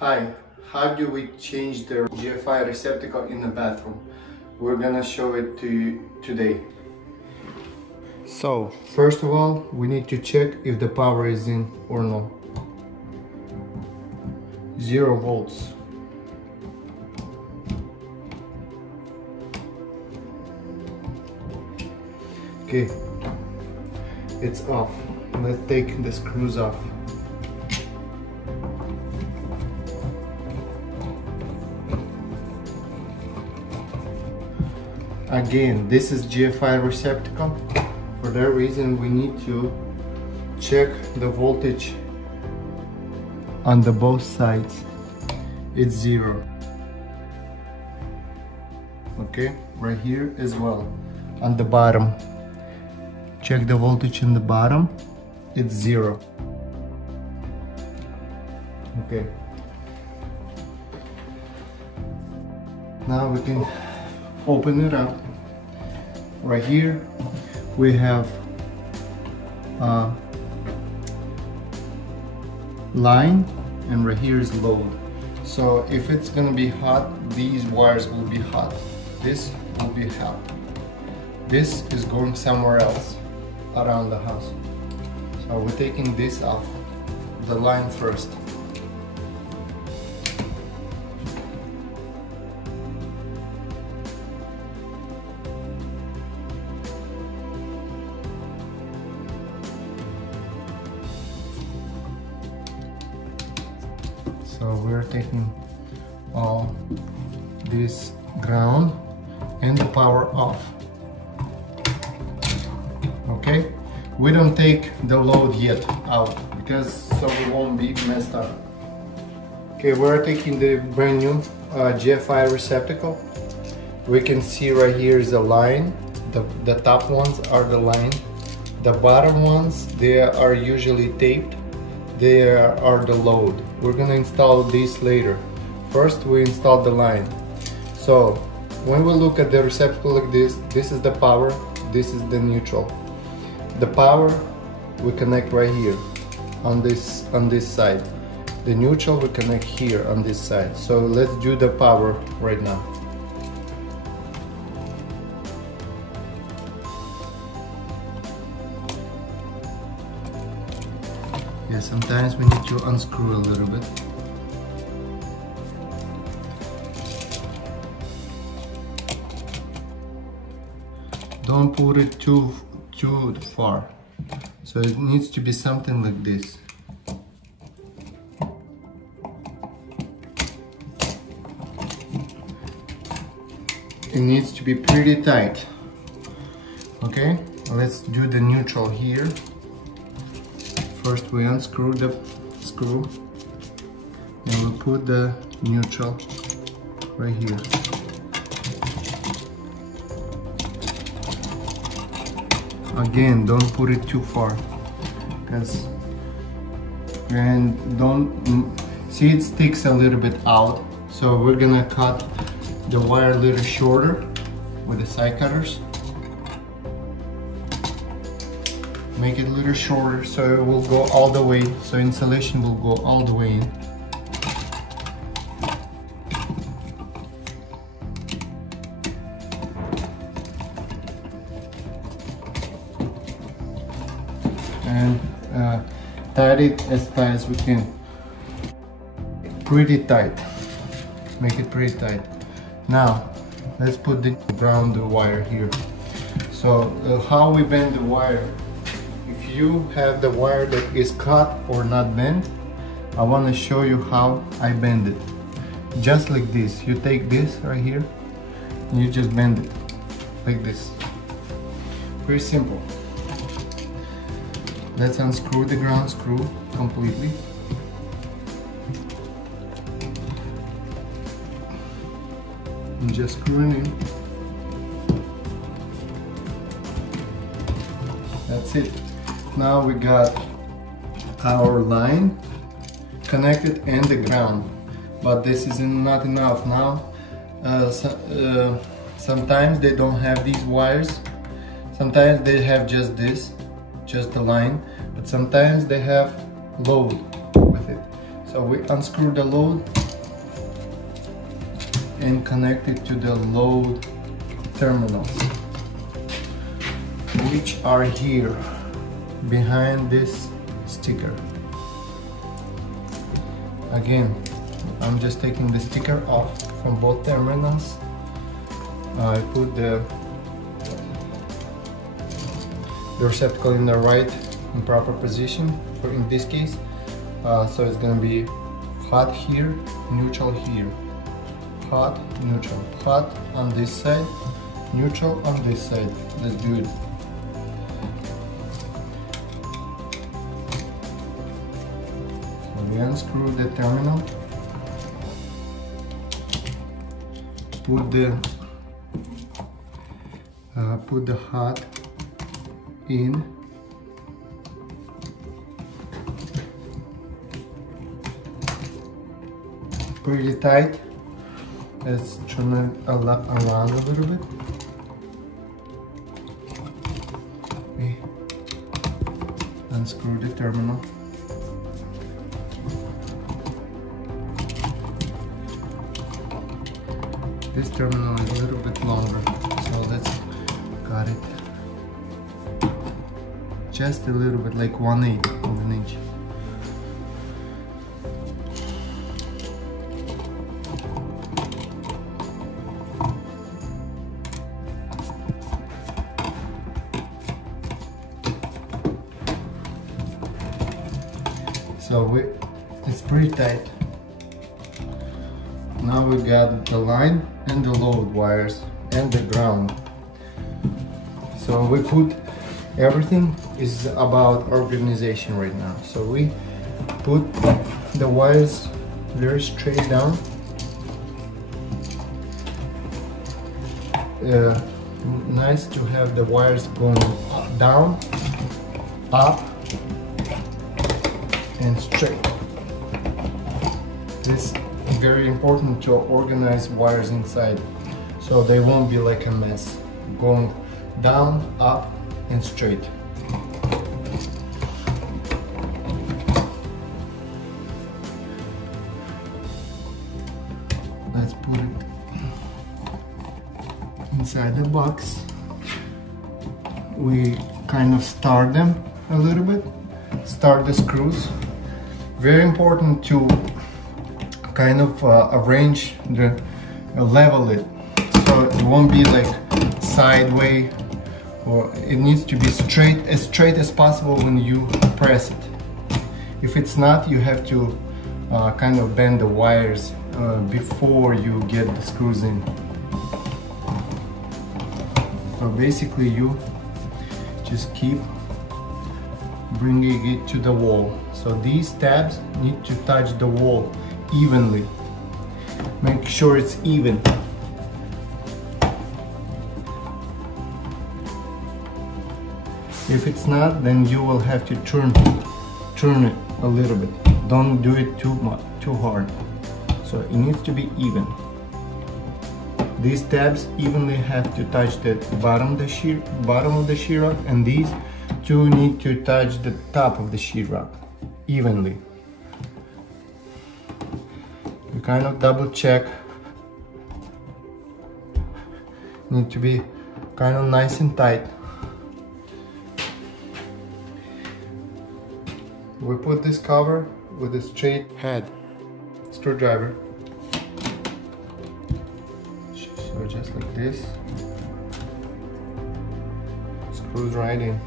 Hi, how do we change the GFCI receptacle in the bathroom? We're gonna show it to you today. So, first of all, we need to check if the power is in or no. 0 volts. Okay, it's off. Let's take the screws off. Again, this is GFCI receptacle. For that reason, we need to check the voltage on the both sides. It's 0. Okay, right here as well. On the bottom, check the voltage in the bottom. It's 0. Okay. Now we can open it up. Right here we have a line, and right here is load. So if it's gonna be hot, these wires will be hot. This will be hot. This is going somewhere else around the house. So we're taking this off the line first. So we're taking all this ground and the power off. Okay, we don't take the load yet out because so we won't be messed up. Okay, we're taking the brand new GFCI receptacle. We can see right here is the line. The top ones are the line. The bottom ones, they are usually taped. They are the load. We're gonna install these later. First we install the line. So when we look at the receptacle like this, this is the power, this is the neutral. The power we connect right here on this side. The neutral we connect here on this side. So let's do the power right now. Yeah, sometimes we need to unscrew a little bit. Don't put it too far. So it needs to be something like this. It needs to be pretty tight. Okay, let's do the neutral here. First we unscrew the screw and we'll put the neutral right here. Again, don't put it too far, and don't see it sticks a little bit out. So we're gonna cut the wire a little shorter with the side cutters. Make it a little shorter so it will go all the way, so insulation will go all the way in. And tight it as tight as we can. Pretty tight. Make it pretty tight. Now let's put the ground wire here. So how we bend the wire? If you have the wire that is cut or not bent, I want to show you how I bend it. Just like this. You take this right here and you just bend it like this. Pretty simple. Let's unscrew the ground screw completely. and just screw it in. That's it. Now we got our line connected and the ground, but this is not enough now. Sometimes they don't have these wires, sometimes they have just this, just the line, but sometimes they have load with it. So we unscrew the load and connect it to the load terminals, which are here behind this sticker. Again, I'm just taking the sticker off from both terminals. I put the receptacle in the right and proper position for in this case. So it's gonna be hot here, neutral here. Hot, neutral. Hot on this side, neutral on this side. That's good. So we unscrew the terminal. Put the hot in. Pretty tight. Let's turn it around a little bit. We unscrew the terminal. This terminal is a little bit longer, so let's cut it just a little bit, like 1/8 of an inch. So it's pretty tight. Now we got the line and the load wires and the ground. So we put everything is about organization right now. So we put the wires very straight down. Nice to have the wires going down, up, and straight. This is very important to organize wires inside, so they won't be like a mess. Going down, up, and straight. Let's put it inside the box. We kind of start them a little bit. Start the screws. Very important to kind of arrange level it, so it won't be like sideways, or it needs to be straight as possible when you press it. If it's not, you have to kind of bend the wires before you get the screws in. So basically you just keep bringing it to the wall. So these tabs need to touch the wall evenly. Make sure it's even. If it's not, then you will have to turn it a little bit. Don't do it too hard. So it needs to be even. These tabs evenly have to touch the bottom of the sheetrock, and these two need to touch the top of the sheetrock evenly. You kind of double check. Need to be kind of nice and tight. We put this cover with a straight head screwdriver. So just like this, screws right in.